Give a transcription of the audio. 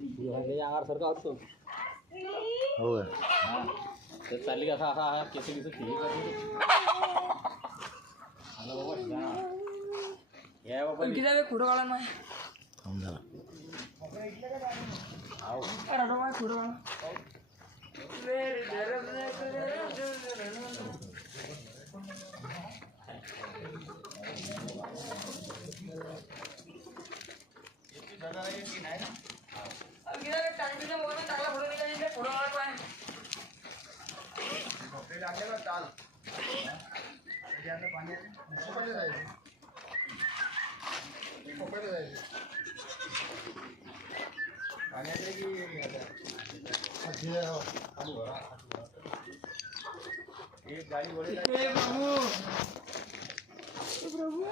अंगार सारखा होतो हो हां तर चालली का असा असा केस केस ठीक हॅलो बाबा हे बाबा किती जावे कुठं काढा नाही थांब झाला आओ राडो माय कुठं काढा एक गाड़ी बोले प्रभु प्रभु